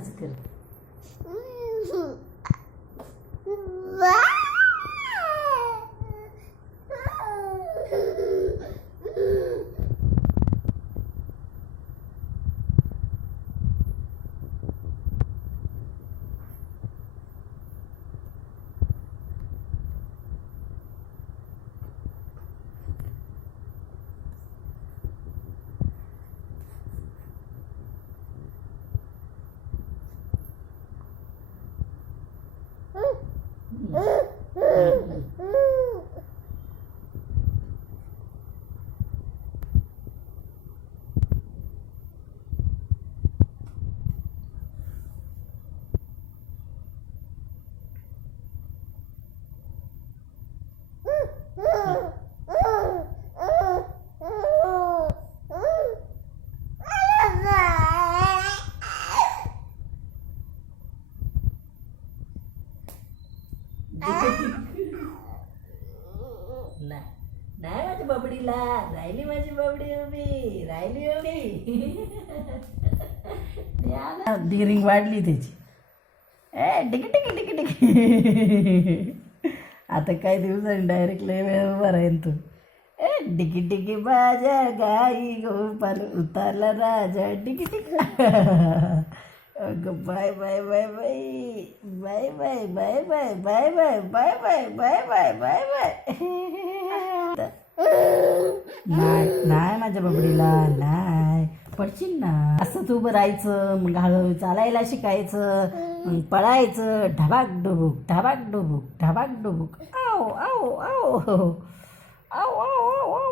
असं कर. नाही माझ्या बबडीला राहिली, माझी बबडी उभी राहिली उभी. डिरिंग वाढली त्याची. टिकी टिकी टिकी टिकी. आता काही दिवसांनी डायरेक्ट लय वेळ उभा राहील तू. डिकी टिकी बाजा गाई गोपाल उतारला राजा टिकी टिकी. अगं bye bye bye bye bye bye bye bye bye bye bye bye bye bye bye bye. नाही नाही माझ्या बबडीला नाही, पडशील ना. असं तू उभं राहायचं, मग हळूहळू चालायला शिकायचं, मग पळायचं. ढबाक डुबुक ढबाक डुबुक ढबाक डुबुक. आव आव आव आव आव आव.